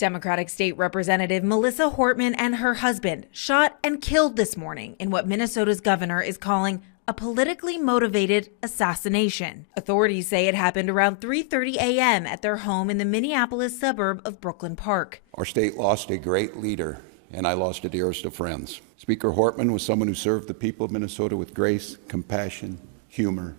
Democratic State Representative Melissa Hortman and her husband shot and killed this morning in what Minnesota's governor is calling a politically motivated assassination. Authorities say it happened around 3:30 a.m. at their home in the Minneapolis suburb of Brooklyn Park. Our state lost a great leader, and I lost the dearest of friends. Speaker Hortman was someone who served the people of Minnesota with grace, compassion, humor,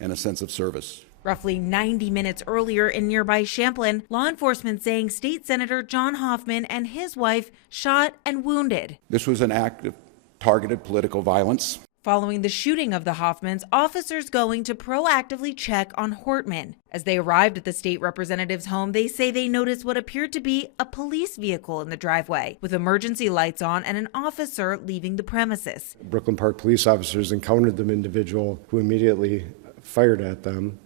and a sense of service. Roughly 90 minutes earlier in nearby Champlin, law enforcement saying State Senator John Hortman and his wife shot and wounded. This was an act of targeted political violence. Following the shooting of the Hoffmans, officers going to proactively check on Hortman. As they arrived at the state representative's home, they say they noticed what appeared to be a police vehicle in the driveway, with emergency lights on and an officer leaving the premises. Brooklyn Park police officers encountered the individual who immediately fired at them,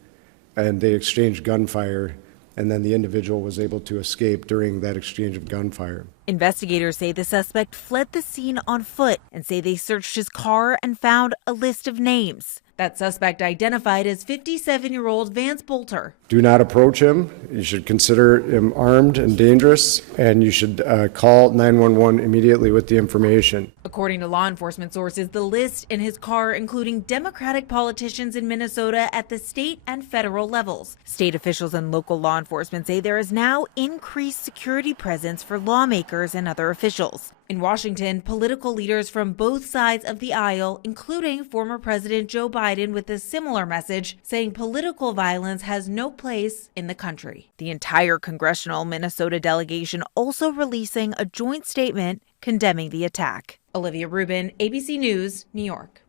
and they exchanged gunfire, and then the individual was able to escape during that exchange of gunfire. Investigators say the suspect fled the scene on foot and say they searched his car and found a list of names. That suspect identified as 57-year-old Vance Bolter. Do not approach him. You should consider him armed and dangerous, and you should call 911 immediately with the information. According to law enforcement sources, the list in his car including Democratic politicians in Minnesota at the state and federal levels. State officials and local law enforcement say there is now increased security presence for lawmakers and other officials. In Washington, political leaders from both sides of the aisle, including former President Joe Biden, with a similar message saying political violence has no place in the country. The entire congressional Minnesota delegation also releasing a joint statement condemning the attack. Olivia Rubin, ABC News, New York.